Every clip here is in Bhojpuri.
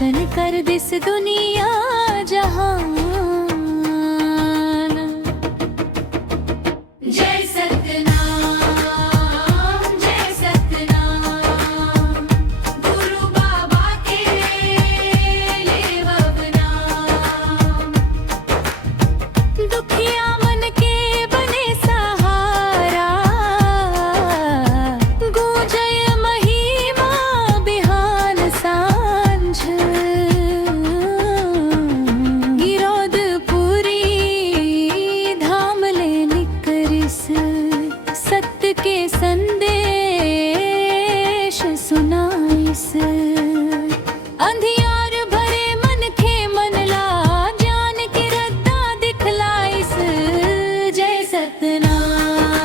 रोशन कर दिस दुनिया जहान। जय सतनाम जय सतनाम, गुरु बाबा के लेवब नाम। दुखिया मन के बने सहारा, गूंजय महिमा बिहान सांझ। गिरौदपुरी धाम ले निकरिस, सत्य के संदेश सुनाइस। अंधियार भरे मन के मनला, ज्ञान के रत्ता दिखलाइस। जय सतनाम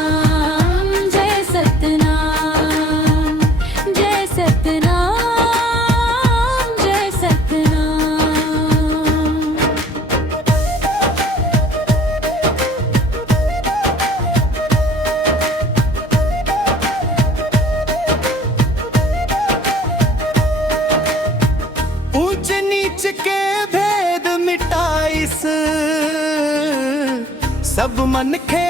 जय सतनाम, जय सतनाम जय सतनाम। ऊंच नीच के भेद मिटाइस, सब मन के